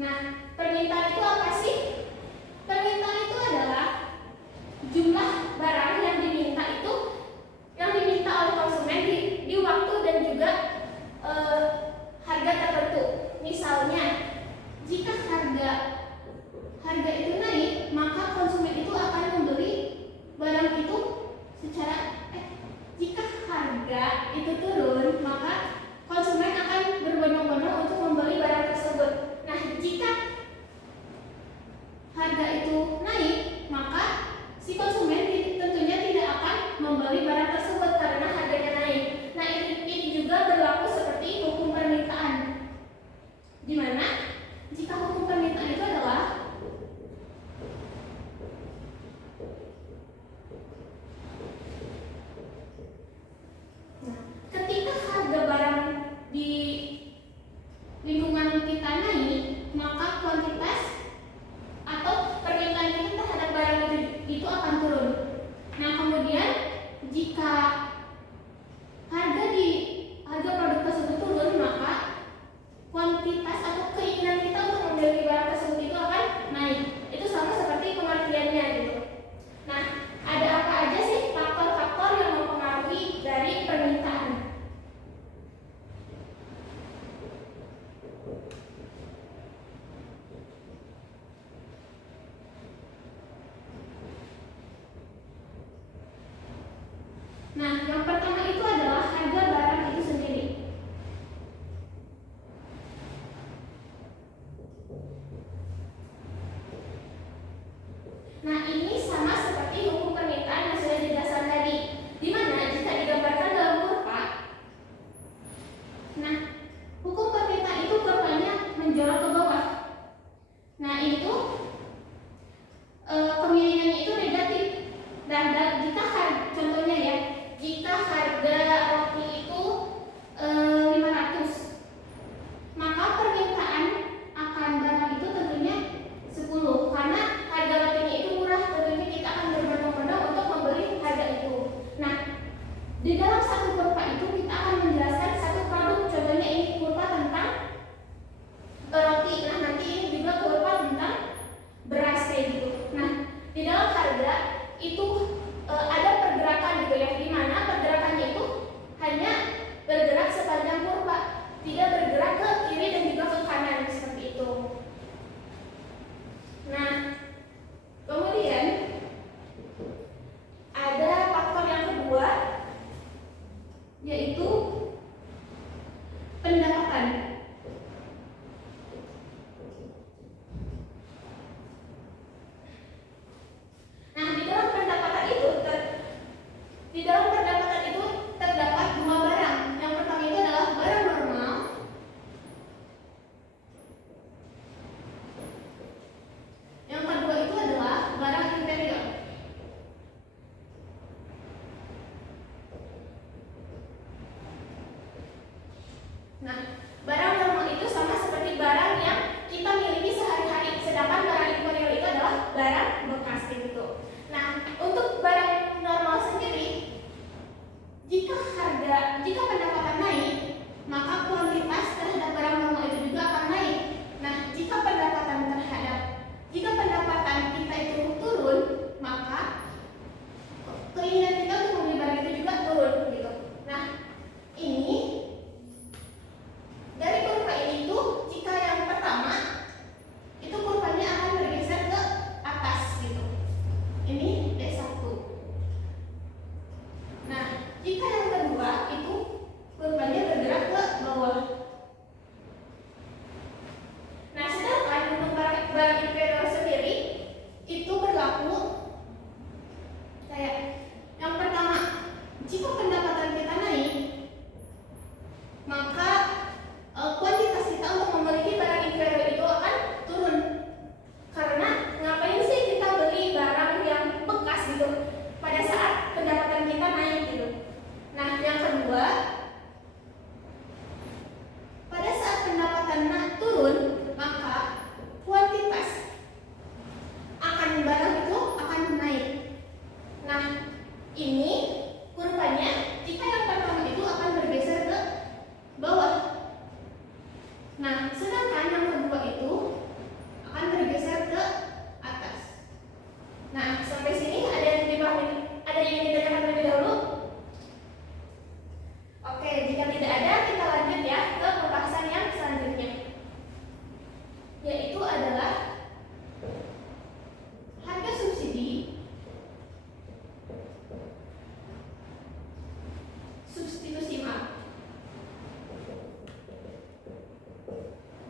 Nah, permintaan itu apa sih? Permintaan itu adalah jumlah barang yang diminta oleh konsumen di waktu dan juga harga tertentu. Misalnya, jika harga itu naik, maka konsumen itu akan membeli barang itu jika harga itu turun, maka konsumen akan berbondong-bondong untuk membeli barang tersebut. Nah, jika harga itu naik, maka si konsumen tentunya tidak akan membeli barang tersebut karena harganya naik. Nah, ini juga berlaku seperti hukum permintaan, di mana jika hukum permintaan itu adalah ketika harga barang di lingkungan kita naik, maka kuantitas atau permintaan kita terhadap barang itu akan turun. Nah, kemudian jika harga produk tersebut turun, maka kuantitas atau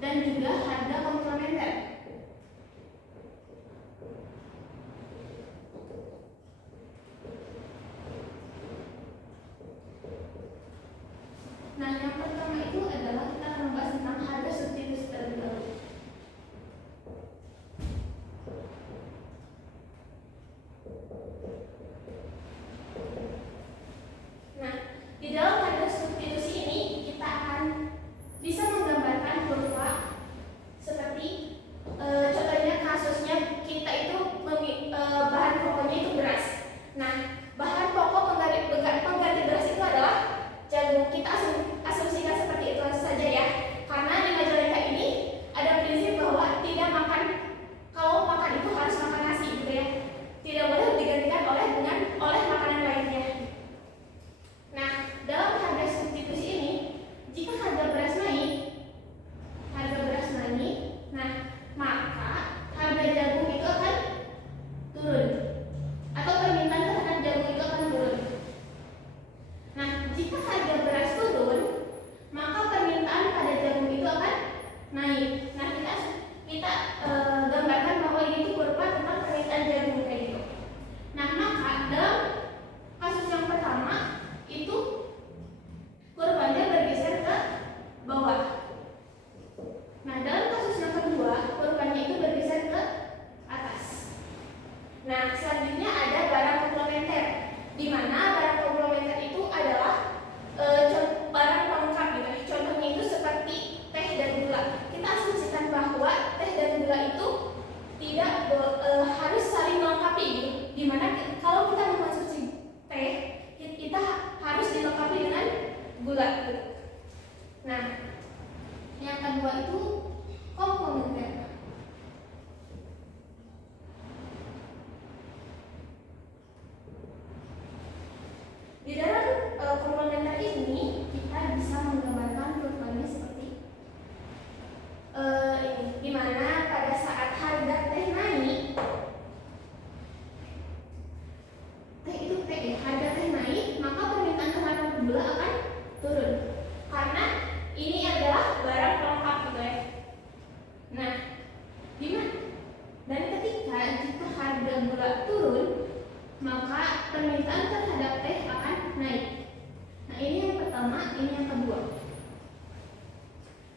dan juga harga komplementer. Nah, yang pertama itu adalah kita akan membahas tentang harga substitusi terlebih dahulu. Nah, di dalam harga substitusi ini kita akan bisa menggambarkan kurva seperti contohnya kasusnya kita itu bahan pokoknya itu beras. Nah, bahan pokok pengganti beras itu adalah jagung. Kita asumsikan seperti itu saja ya. Karena di Majalengka ini ada prinsip bahwa tidak makan, kalau makan itu harus makan nasi gitu ya. Tidak boleh digantikan oleh makanan lainnya. Nah, dalam harga substitusi ini, jika harga beras naik, nah maka harga jagung itu akan turun atau permintaan terhadap jagung itu akan turun. Nah, jika harga beras turun, maka permintaan pada jagung itu akan naik. Nah, kita gambarkan bahwa ini itu kurva tentang permintaan jagung kayak gitu. Nah, maka dalam kasus yang pertama itu kurvanya bergeser ke bawah. Nah, dalam kasus yang kedua kurvanya itu bergeser ke atas. Nah, selanjutnya ada barang komplementer, di mana barang komplementer itu adalah barang pelengkap gitu. Contohnya itu seperti teh dan gula. Kita asumsikan bahwa teh dan gula itu tidak harus saling melengkapi gitu. Dimana kalau kita mengkonsumsi teh, kita harus dilengkapi dengan gula gitu. Nah, yang kedua itu komplementer. Di dalam komplementer ini kita bisa menggambarkan kurvanya seperti ini, di mana pada saat harga teh naik, harga teh naik, maka permintaan terhadap gula akan turun karena ini adalah barang pelengkap gitu ya. Nah, gimana? Dan jika harga gula turun, maka permintaan terhadap teh akan naik. Nah, ini yang pertama, ini yang kedua.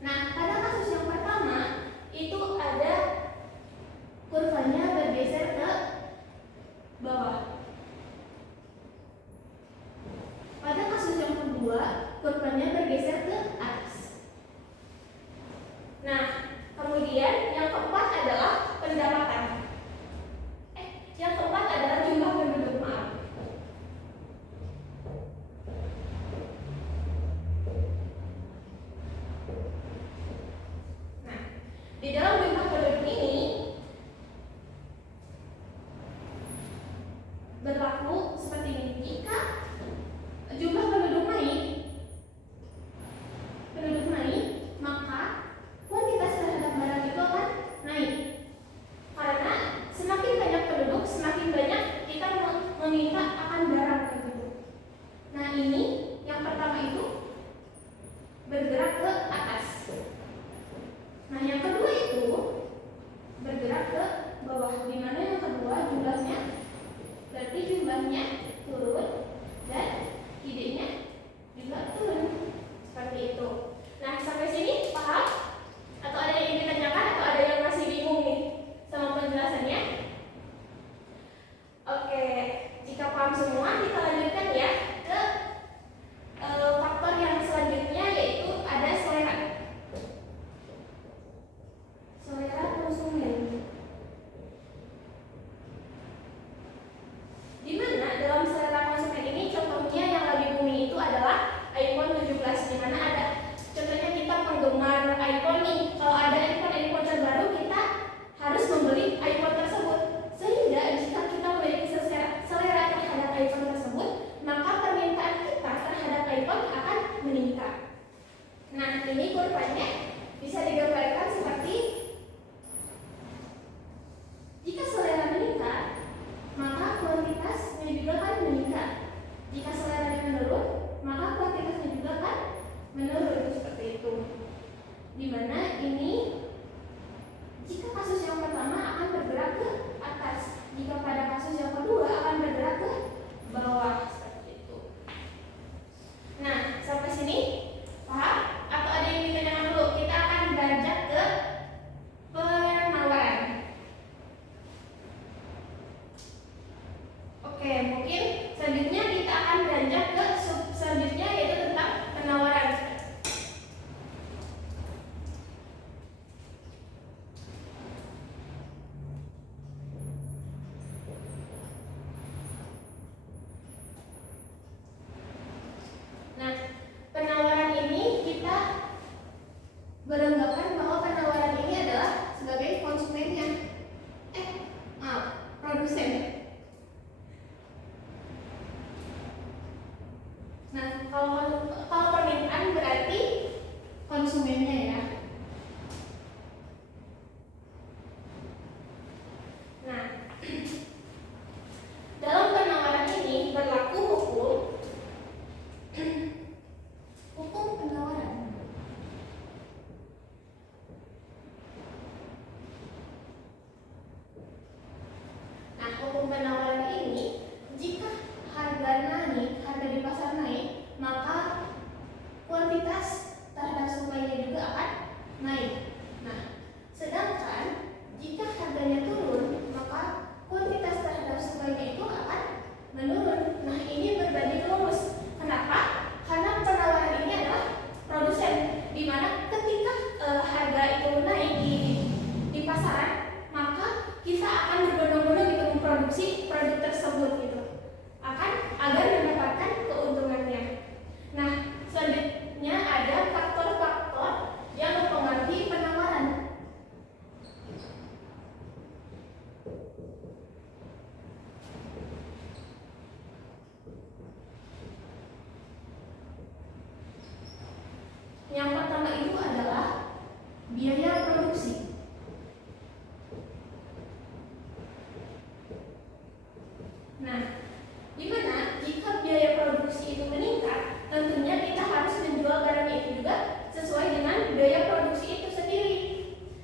Nah, pada kasus yang pertama itu ada kurvanya bergeser ke bawah. Pada kasus yang kedua, kurvanya bergeser ke atas. Nah, kemudian yang keempat adalah pendapatan. Yang keempat adalah jumlah penduduk, maaf. Nah, di dalam jumlah penduduk ini berlaku seperti ini. Jika jumlah penduduk naik, maka kuantitas terhadap barang itu akan naik. Karena semakin banyak penduduk, semakin banyak kita meminta akan barang tersebut. Nah, ini yang pertama itu bergerak ke atas. Nah, yang kedua itu produksi. Nah, dimana jika biaya produksi itu meningkat, tentunya kita harus menjual barangnya itu juga sesuai dengan biaya produksi itu sendiri.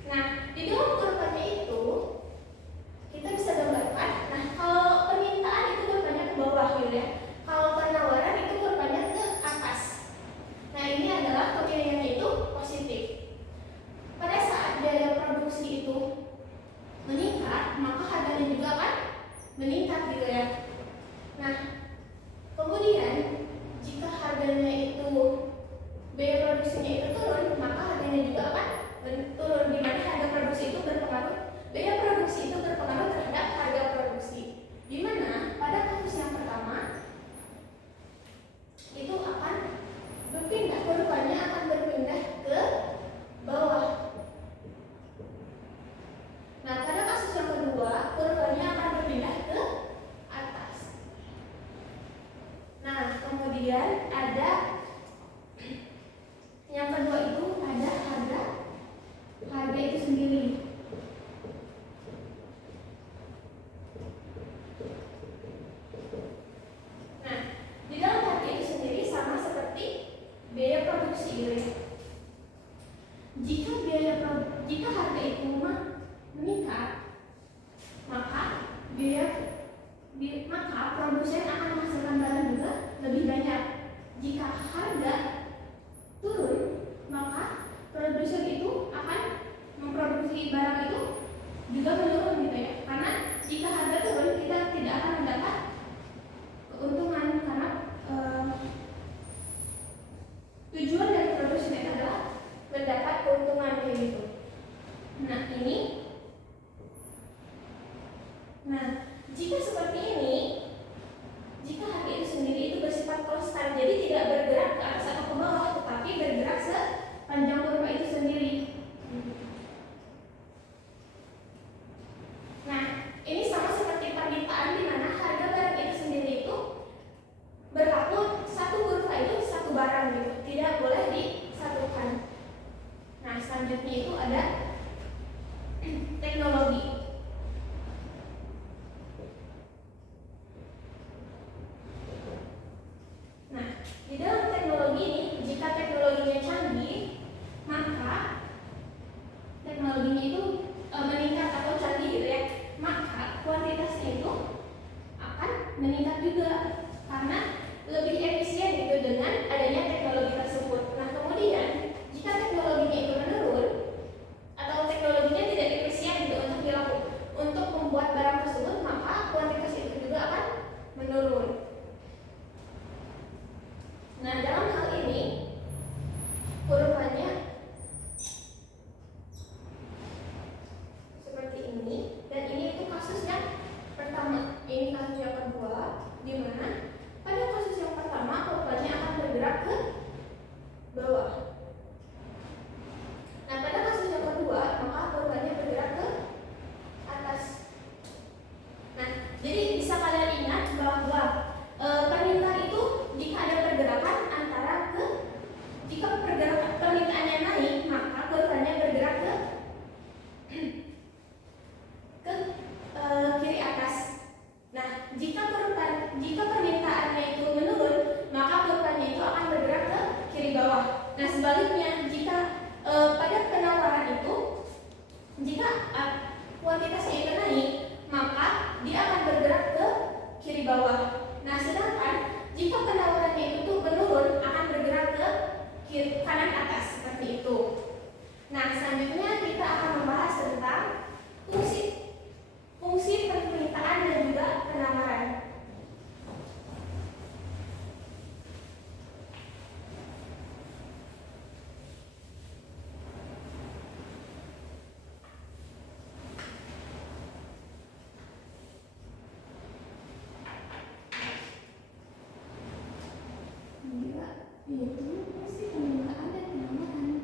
Nah, di dalam kurvanya itu kita bisa gambarkan. Nah, kalau permintaan itu kurvanya ke bawah gitu ya. Kalau penawaran itu kurvanya ke atas. Nah, ini adalah kemiringannya itu positif. Pada saat biaya produksi itu meningkat, maka harganya juga akan meningkat gitu ya. Nah, kemudian jika harganya itu biaya produksinya itu turun, maka harganya juga akan turun, di mana harga produksi itu berpengaruh, biaya produksi itu berpengaruh terhadap harga produksi. Di mana pada kasus yang pertama itu akan berpindah, kurvanya akan berpindah ke bawah. Nah, pada kasus yang kedua, kurvanya akan berpindah ke atas. Nah, kemudian ada yang kedua itu ada harga itu sendiri. Nah, di dalam harga itu sendiri sama seperti biaya produksi gitu ya. Jika harga itu meningkat, maka maka produsen akan menghasilkan barang juga lebih banyak. Jika harga turun, maka produsen itu akan memproduksi barang itu juga menurun gitu ya. Karena jika harga turun, kita tidak akan mendapat keuntungan karena tujuan dari produsen itu adalah mendapat keuntungan kayak gitu. Nah, jika seperti ini, jika harga itu sendiri itu bersifat konstan, jadi tidak bergerak ke atas atau ke bawah, tetapi bergerak sepanjang kurva itu sendiri. Nah, ini sama seperti permintaan di mana harga barang itu sendiri itu berlaku satu kurva itu satu barang gitu, tidak boleh disatukan. Nah, selanjutnya itu ada teknologi. Nah, di dalam teknologi ini, jika teknologinya canggih, maka teknologinya itu meningkat atau canggih gitu ya, maka kuantitasnya itu akan meningkat juga karena lebih efisien gitu dengan adanya teknologi tersebut. Nah, kemudian jika teknologinya itu menurun atau teknologinya tidak efisien gitu untuk membuat barang tersebut, maka kuantitas itu juga akan menurun. Nah, dalam hal ini kurvanya seperti ini, dan ini itu kasus yang pertama, ini kasus yang kedua, di mana pada kasus yang pertama kurvanya akan bergerak ke bawah. Nah, pada kasus yang kedua maka kurvanya bergerak ke atas. Nah, jadi bisa kalian ingat bahwa permintaan itu jika ada pergerakan antara jika permintaannya naik, maka kurvanya bergerak ke kiri atas. Nah, jika permintaannya itu menurun, maka kurvanya itu akan bergerak ke kiri bawah. Nah, sebaliknya jika pada penawaran itu, jika kuantitasnya itu naik, maka dia akan bergerak ke kiri bawah. Nah, sedangkan jika penawarannya itu menurun, akan bergerak ke kanan atas seperti itu. Nah, selanjutnya kita akan membahas tentang fungsi permintaan dan juga penawaran. Yaitu fungsi permintaan dan penawaran.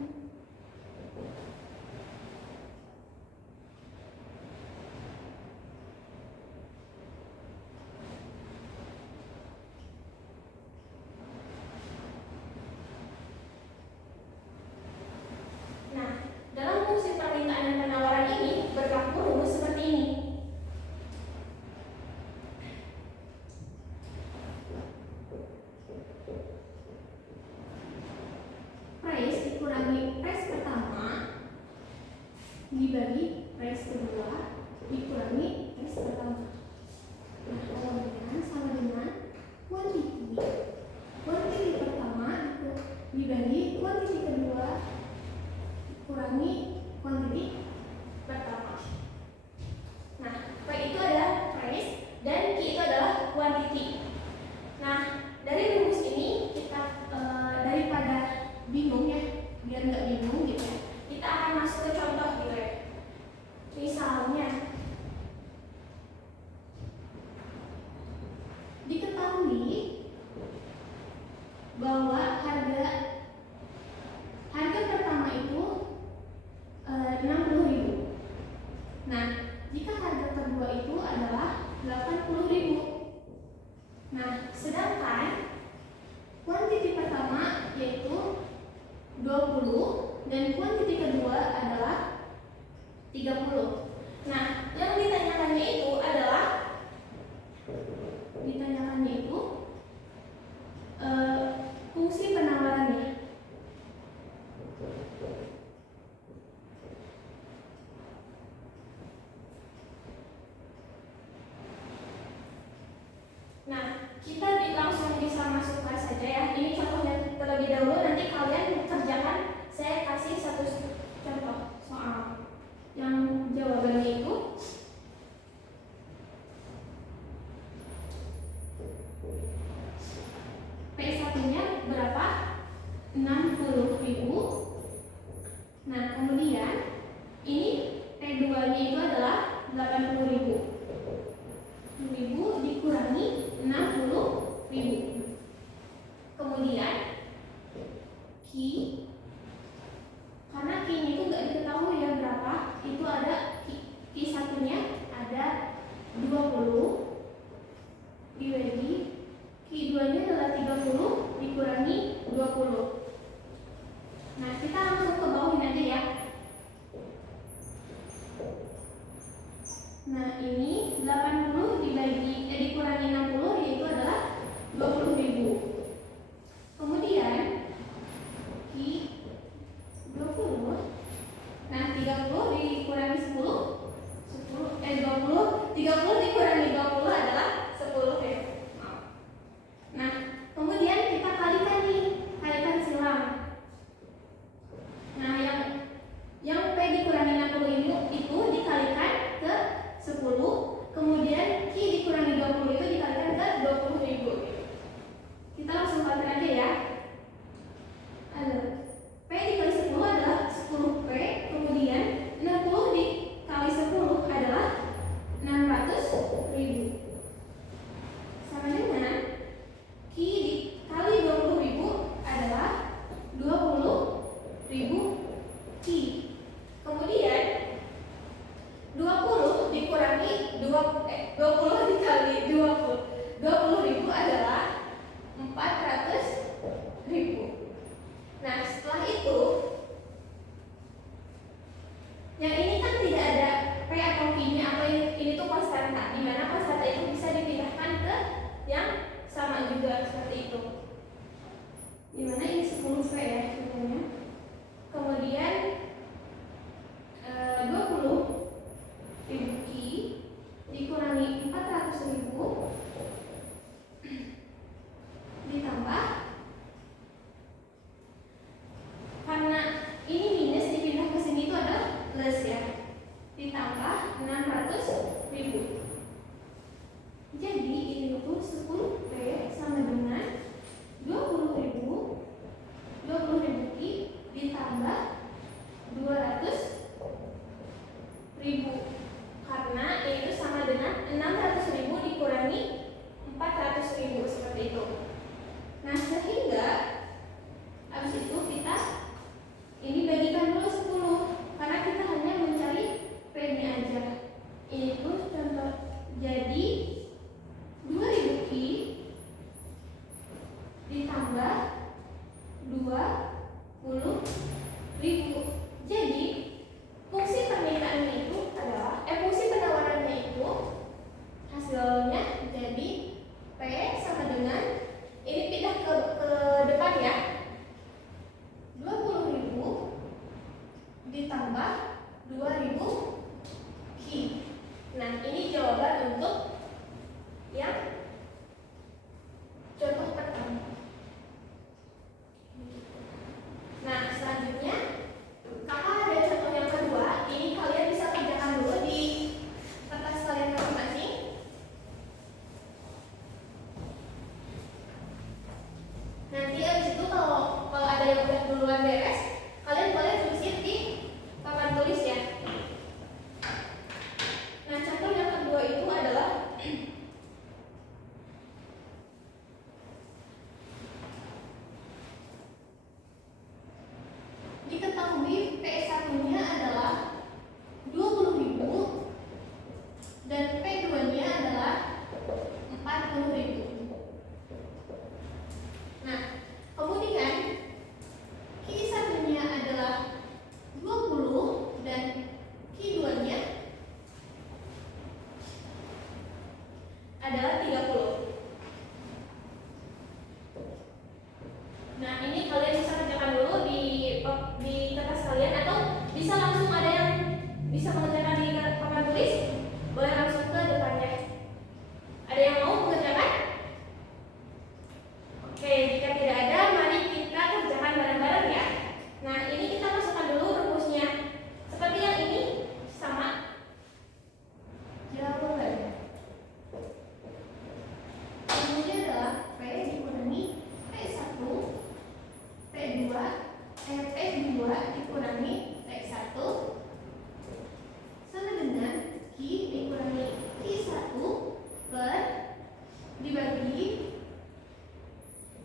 Nah, dalam fungsi permintaan dibagi price kedua dikurangi price pertama. Nah, kemudian sama dengan quantity. Quantity pertama itu dibagi quantity kedua kurangi quantity pertama. Nah, P itu adalah price dan Q itu adalah quantity. Nah, dari rumus ini kita daripada bingung ya, biar nggak bingung gitu ya, kita akan masuk ke contoh gitu ya. Misalnya diketahui bahwa harga pertama itu 60.000. Nah, jika harga kedua itu adalah 80.000. Nah, sedangkan kuantiti pertama yaitu 20 dan kuantiti kedua adalah 30. Nah, yang ditanyakannya itu adalah fungsi penawarannya. Nah, kita langsung bisa masukkan saja ya. Ini contohnya terlebih dahulu, nanti kalian kerjakan. Saya kasih satu contoh soal yang jawabannya itu P1-nya berapa? 60.000. Nah, kemudian ini P2-nya itu adalah 80.000. 1.000 dikurangi 60.000. Kemudian Q, karena Q-nya itu nggak diketahui ya berapa, itu ada Q1-nya ada 20 dibagi Q2-nya adalah 30 dikurangi 20. Nah, kita langsung ke bawahin aja ya. Nah, ini 80 dikurangi 60 yaitu adalah 20.000. Kemudian Q 20. Nah, 30 dikurangi 10 30 dikurangi 20 adalah 10 ya. Nah, kemudian kita kalikan silang. Nah, yang P dikurangi 60 itu dikalikan ke 10, kemudian Q dikurangi 20 itu dikalikan ke 20.000. Kita langsung kalikan aja ya. P dikali 10 adalah 10P, kemudian 60 dikali 10 adalah 600.000. Sama dengan Q dikali 20.000 adalah 20.000 Q. Kemudian 20 dikurangi 20 dikali 20.000 adalah 400.000. Nah, setelah itu yang ini kan tidak ada P atau Q-nya, atau ini tuh konstanta, di mana konstanta itu bisa dipindahkan ke yang sama juga seperti itu. Dimana ini 10V ya contohnya. Kemudian 20.000 Q dikurangi 400.000 ditambah, karena ini minus dipindah ke sini itu adalah plus ya, ditambah 600.000. Jadi ini itu 10P sama dengan 20.000 Q ditambah 200.000, karena itu sama dengan 600.000 dikurangi 400.000 seperti itu. Nah, sehingga habis itu kita ini bagikan dulu 10 karena kita hanya mencari P-nya aja. Ini tuh contoh, jadi 2.000 Q ditambah 20.000. Jadi fungsi permintaannya itu adalah fungsi penawarannya itu Nah, ini jawaban untuk yang contoh pertama. Nah, selanjutnya kakak ada contoh yang kedua. Ini kalian bisa kerjakan dulu di kertas kalian masing-masing. Nanti abis itu kalau ada yang udah duluan beres, kalian boleh tulisin di papan tulis ya. Nah, contoh yang kedua itu adalah diketahui P1-nya adalah 20.000 dan P2-nya adalah 40.000. Nah, kemudian Q1-nya adalah 20 dan Q2-nya adalah 30. Nah, ini kalian bisa kerjakan dulu di kertas kalian, atau bisa langsung ada yang bisa mengerjakan di papan tulis, boleh langsung ke depannya. Ada yang mau mengerjakan? Oke, jika tidak ada, mari kita kerjakan bareng-bareng ya. Nah, ini kita masukkan dulu rumusnya. Seperti yang ini, sama. Jawaban. Rumusnya adalah P dikurangi P1, P2 dikurangi P1 sama dengan Q dikurangi Q1 per dibagi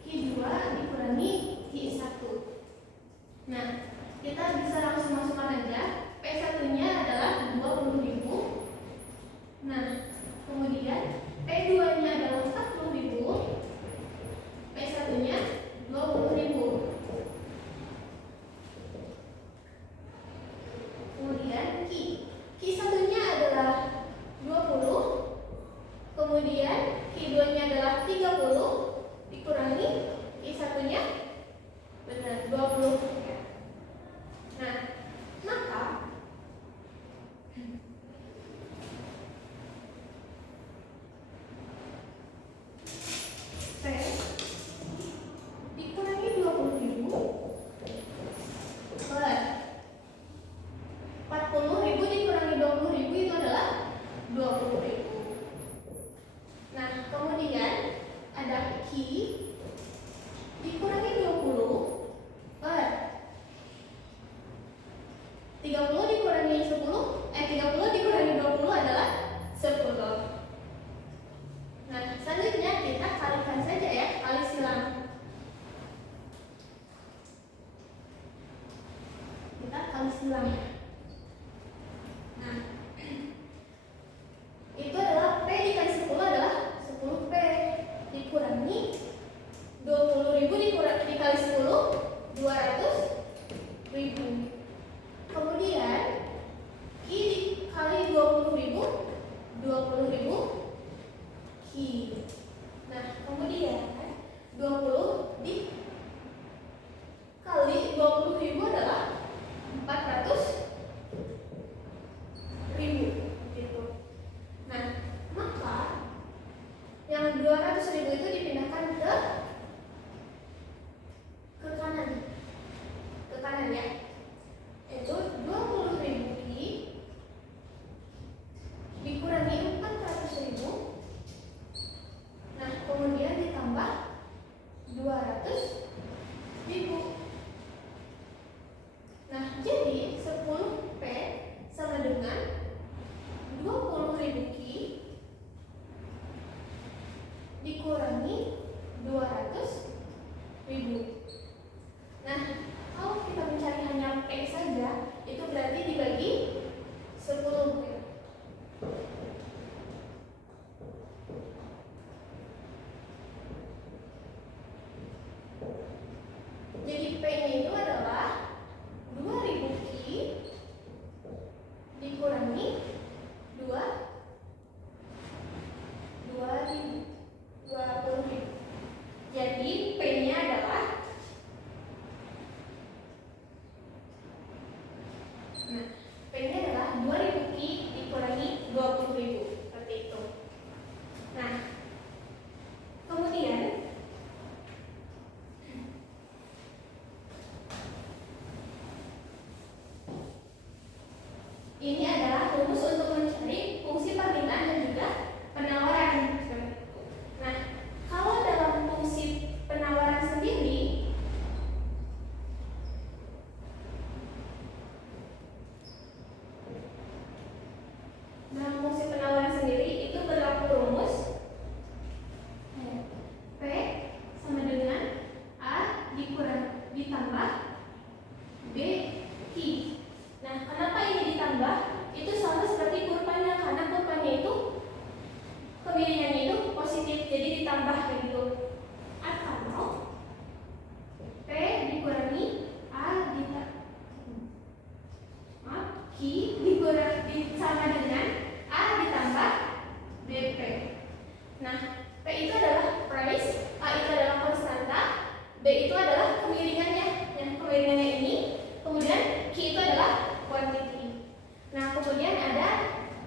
Q2 dikurangi Q1. Nah, kita bisa langsung masukkan aja. P1-nya adalah 20.000. Nah, kemudian P2-nya adalah 40.000. P1-nya 20.000. Kemudian Q1-nya adalah 20. Kemudian Q2-nya adalah 30 dikurangi Q1-nya benar 20. Nah, maka P dikurangi 20.000 per 40.000 dikurangi 20.000 itu adalah 20.000. Nah, kemudian ada Q dikurangi 20 per 30 dikurangi 10, 30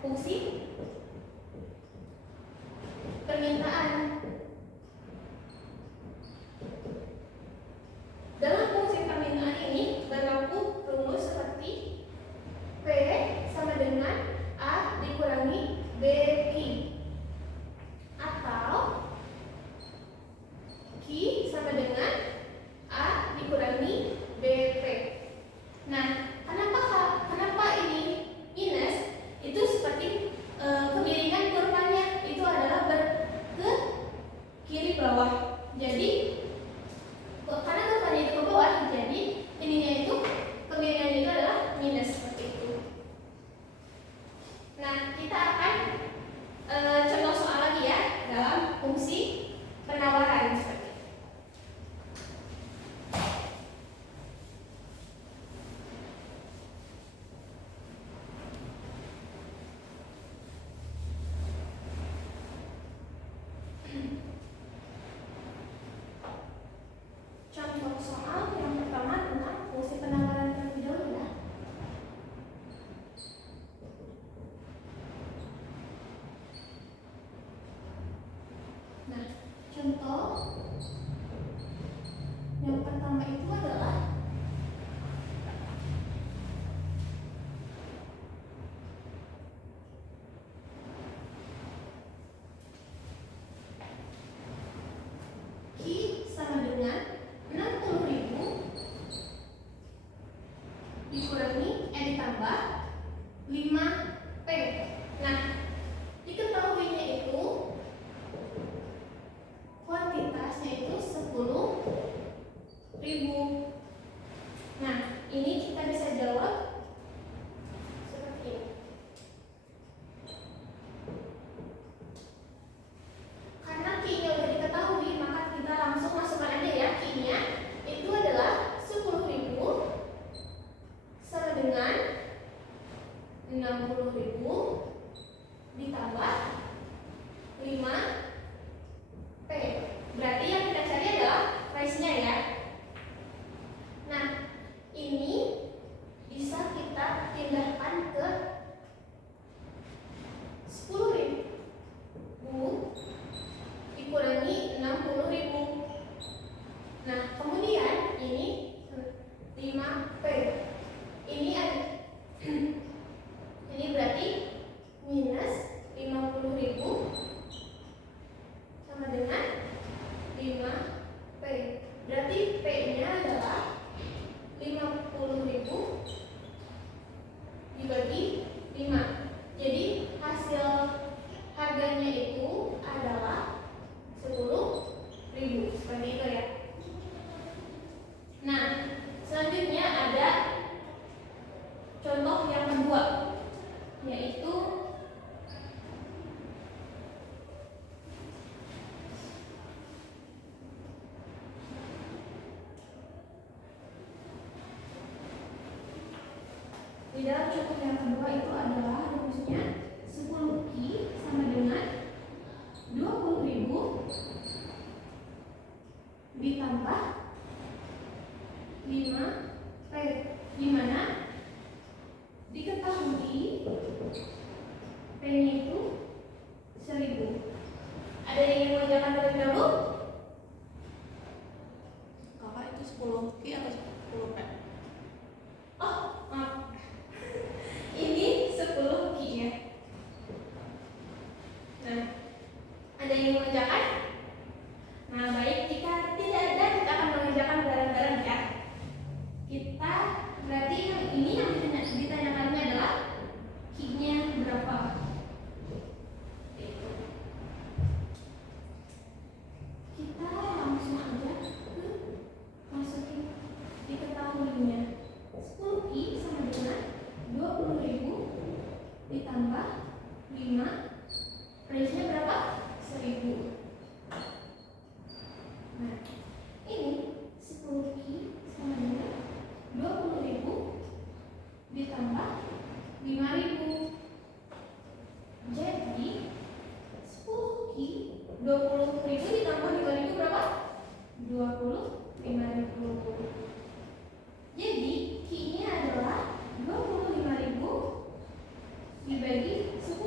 fungsi permintaan. Dalam fungsi permintaan ini berlaku rumus seperti P sama dengan A dikurangi BQ, atau Q sama dengan A dikurangi BP. Nah, kenapa ini minus? Itu seperti kemiringan kurvanya itu adalah ke kiri bawah. Jadi karena kurvanya itu ke bawah, jadi ininya itu kemiringannya itu adalah minus seperti itu. Nah, kita akan contoh soal lagi ya dalam fungsi penawaran seperti itu. Contoh soal yang pertama tentang fungsi penawaran terlebih dahulu ya. Nah, contoh yang pertama itu adalah Q sama dengan 60.000 dikurangi ditambah 5P. Nah, diketahuinya itu kuantitasnya itu 10.000. Nah, ini kita bisa jawab seperti ini. Karena Q-nya udah diketahui, maka kita langsung masukkan aja ya. Q-nya itu adalah 10.000 sama dengan 60.000 ditambah 5P. Berarti yang kita cari adalah price-nya ya. Nah, ini bisa kita pindahkan ke 10.000 dikurangi 60.000. Nah, kemudian ini 5P. Ini ada ini berarti minus 50.000 sama dengan 5P. Berarti P-nya adalah 50.000 dibagi 5. Jadi hasil harganya itu adalah 10.000 seperti itu ya. Nah, selanjutnya ada contoh yang kedua, yaitu di dalam contoh yang kedua itu adalah rumusnya 10Q sama dengan 20.000 ditambah 5P, di mana diketahui P-nya itu 1000. Ada yang ingin mengerjakan terlebih dahulu? Kakak itu 10Q atau 10P? Oh, maaf. Ini 10Q ya. Nah, ada yang ingin mengerjakan? Nah, baik, jika tidak ada kita akan mengerjakan bareng-bareng ya. Kita berarti yang ditanyakannya adalah Q-nya berapa? Kita langsung aja ke masukin diketahuinya. 10Q sama dengan 20.000 ditambah 5. Price-nya berapa? 1000. Nah, ini 10Q sama dengan 20.000 ditambah 5.000. Jadi 10Q 20.000 ditambah 5.000 berapa? 25.000. Jadi Q-nya adalah 25.000 dibagi 10.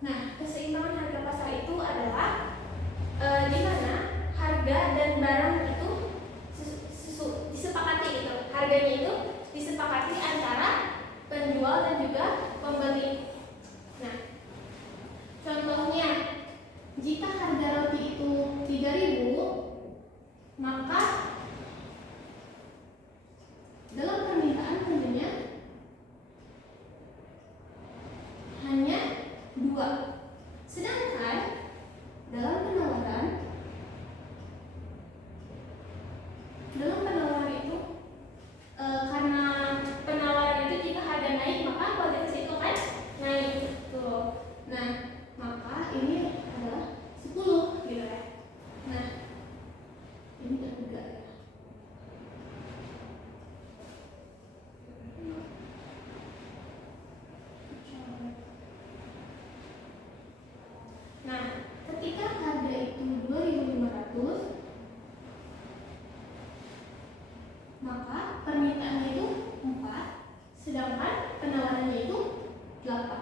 Nah, keseimbangan harga pasar itu adalah di mana harga dan barang itu disepakati gitu. Harganya itu disepakati antara penjual dan juga pembeli. Nah, contohnya jika harga roti itu 3.000, maka dalam permintaan tentunya hanya 2. Sedangkan dalam penawaran itu karena penawaran itu jika harga naik maka kualitas itu kan naik tuh. Nah, maka ini adalah 10 gitu ya. Nah, ini juga ya. Nah, ketika harga itu 2.500, maka permintaannya itu 4, sedangkan penawarannya itu 8.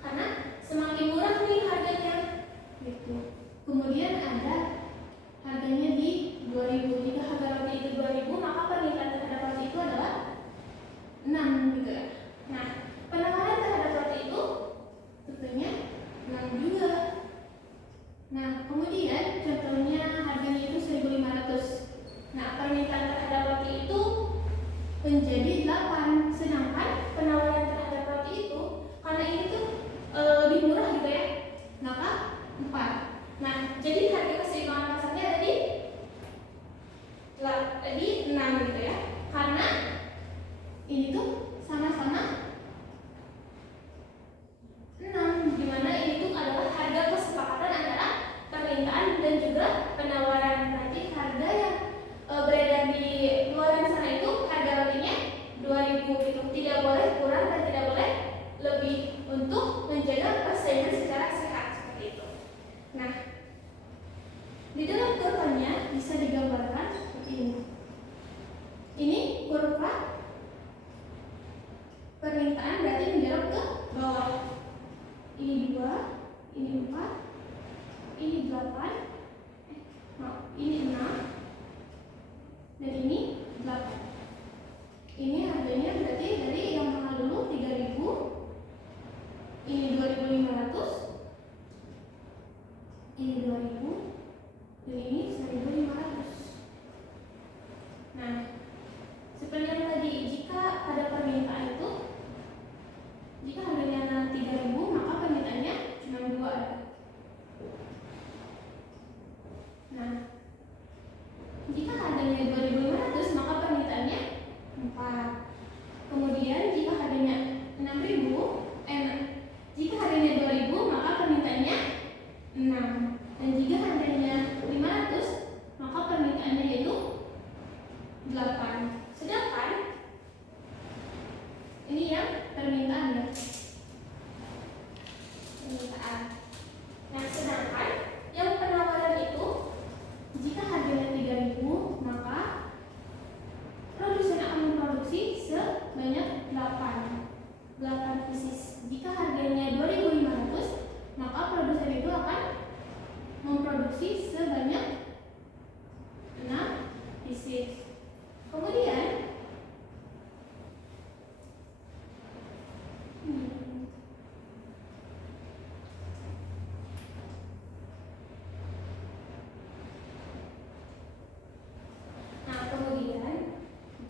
Karena semakin murah nih harganya gitu. Kemudian ada harganya di 2.000. Jika harga roti itu 2.000, maka permintaan terhadap roti itu adalah 6 gitu ya. Nah, penawaran terhadap roti itu tentunya 6 juga. Nah, kemudian contohnya harganya itu 1.500. Nah, permintaan terhadap roti itu menjadi 8, sedangkan penawaran terhadap roti itu karena ini tuh lebih murah gitu ya, maka 4. Nah, jadi harga keseimbangan pasarnya ada di 6 gitu ya, karena ini tuh sama-sama 6, dimana ini tuh adalah harga kesepakatan antara permintaan dan juga penawaran. Nanti harga yang beredar di luaran sana itu harga rotinya 2.000 gitu, tidak boleh kurang dan tidak boleh lebih untuk menjaga persaingan secara sehat seperti itu. Nah, di dalam kurvanya bisa digambarkan seperti ini. Ini kurva permintaan berarti menjorok ke bawah. Ini 2, ini 4, ini 8, ini 6, dan ini 8. Ini harganya berarti dari yang mahal dulu 3.000, ini 2.500, ini 2.000, dan ini 1.500. Nah, seperti yang tadi, jika pada permintaan itu jika harganya 3.000, maka permintaannya cuma 2. Nah, jika harganya 2.500, maka permintaannya 4. Kemudian jika harganya 2.000, maka permintaannya 6. Dan jika harganya 500, maka permintaannya yaitu 8. Sedangkan ini yang permintaan ya. Permintaan. Nah, sedangkan yang penawaran itu jika harganya 3.000, maka produsen akan memproduksi sebanyak 8 pieces. Jika harganya 2.500, maka produsen itu akan memproduksi sebanyak 6 pieces. Kemudian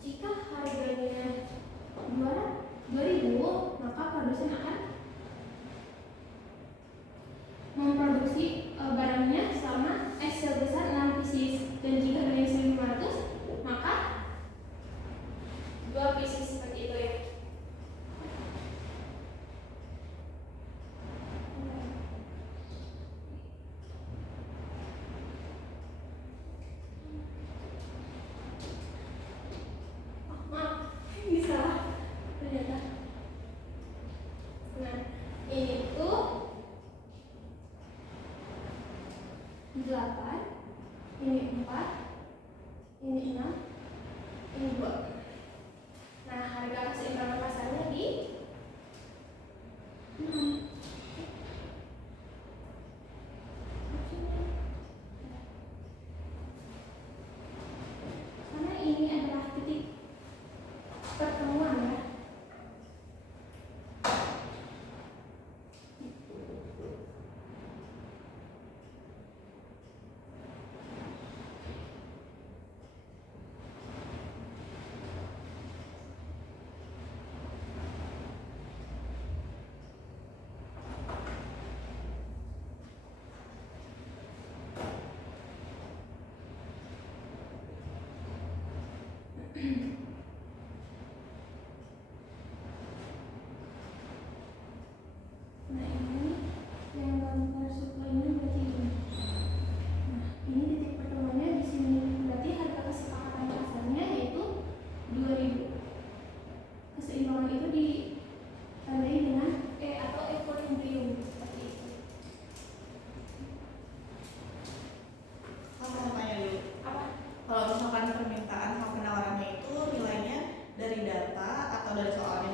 jika harganya 2.000, maka produsen akan memproduksi barangnya sebesar 6 pieces. Dan jika harganya 1.500, maka 2 pieces seperti itu ya. Ini 4, ini 6, ini 2. Nah, harga keseimbangan pasarnya di 6. keseimbangan itu ditandai dengan atau equilibrium seperti itu. Aku mau tanya dulu. Apa? Kalau misalkan permintaan sama penawarannya itu nilainya dari data atau dari soalnya